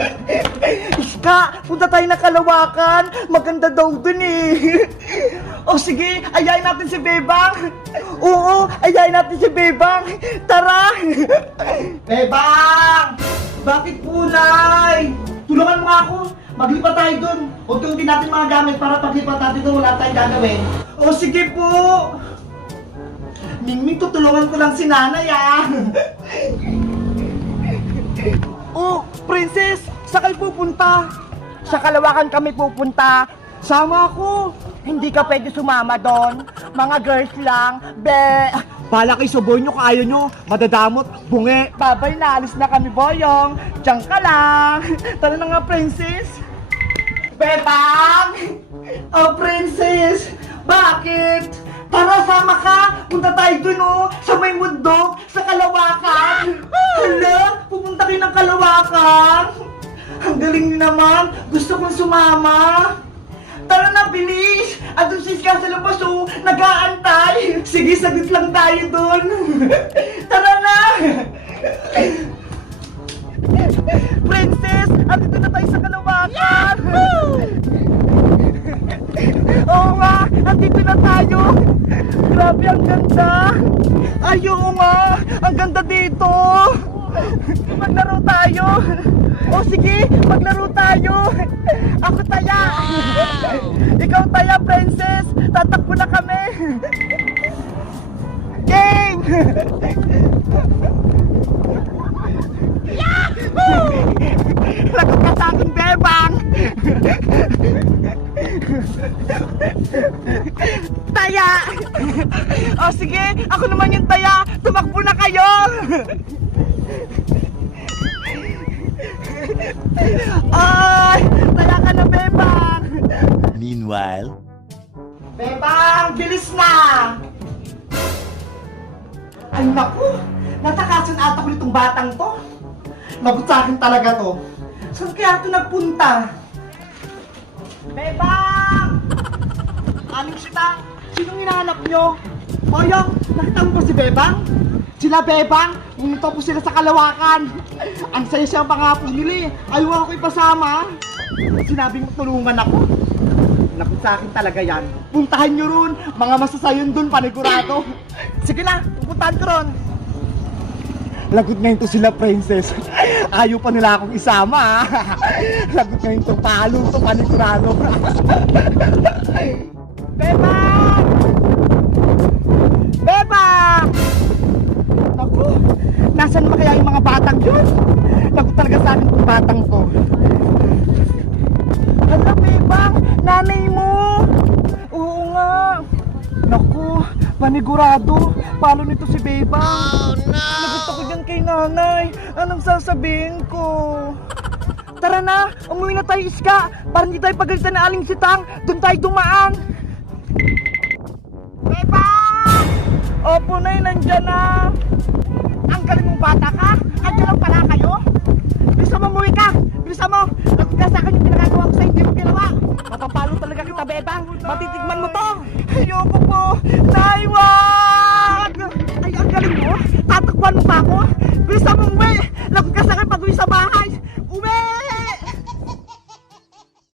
Iska, punta tayo ng Kalawakan. Maganda daw dun eh. o sige, ayayin natin si Bebang. Oo, ayayin natin si Bebang. Tara. Bebang! Bakit kulay? Tulungan mo ako. Maglipat tayo dun. Unti-unti natin mga gamit para paglipat natin dun wala tayong gagawin. O sige po. Mingming, tutulungan ko lang si nanay ah. Sa kayo pupunta? Sa Kalawakan kami pupunta. Sama ako. Hindi ka pwede sumama doon. Mga girls lang. Be! Bala kayo sa boy nyo, kaya nyo. Madadamot, bungi. Babay, naalis na kami, boyong. Diyan ka lang. Tara na nga, princess. Bebang! Oh, princess! Bakit? Tara, sama ka! Punta tayo dun, oh! Sa may mundo! Sa Kalawakan! Naman! Gusto kong sumama! Tara na, bilis! Andun si Iska sa labas, oh! Nag-aantay! Sige, saglit lang tayo dun! Tara na! Princess! Andito na tayo sa Kalawakan! Oo nga! Andito na tayo! Grabe, ang ganda! Ay, oo nga! Ang ganda dito! Maglaro tayo! O sige, maglaro tayo! Ako taya! Ikaw taya, princess! Tatakbo na kami! Gang! Lagot ka sa akin, bebang! Taya! O sige, ako naman yung taya! Tumakbo na kayo! Ay! Taya ka na, Bebang! Meanwhile, Bebang! Bilis na! Ay naku! Natakasan ata ko nitong batang to. Sa akin talaga to. Saan kaya ito nagpunta? Bebang! Aling sita! Sinong hinahanap nyo? Boyong, nakita mo ba si Bebang? Sila Bebang, pumunta po sila sa Kalawakan. Ang saya siya pangako nila eh. Ayaw ako ipasama. Sinabing tulungan ako. Naku sa akin talaga yan. Puntahan nyo ron. Mga masasayon dun, panigurado. Sige na, pupuntahan ko ron. Lagot ngayon to sila, princess. Ayaw pa nila akong isama. ah. Lagot ngayon to, palo to, panigurado. Bebang! Naku, nasan ba kaya yung mga batang yun? Lagot talaga sa akin itong batang to. Hala, Bebang! Nanay mo! Oo nga! Naku, panigurado! Palo nito si Bebang! Oh, no! Nagot ako dyan kay nanay! Anong sasabihin ko? Tara na! Umuwi na tayo, Iska! Para hindi tayo pagalitan na aling sitang! Doon tayo dumaan! Bebang! Opo na nandyan na! Ang galing mong bata ka! Andiyan lang pala kayo! Bisa mo umuwi ka! Bisa mo! Lagot ka sa akin yung pinagagawa ko sa hindi mo ginawa! Mapapalo talaga kita, Bebang! Matitigman mo to! Ayoko po! Naiwag! Ay, ang galing mo! Tatakbuhan mo pa ako! Bisa mo umuwi! Lagot ka sa akin pag uwi sa bahay! Uwi!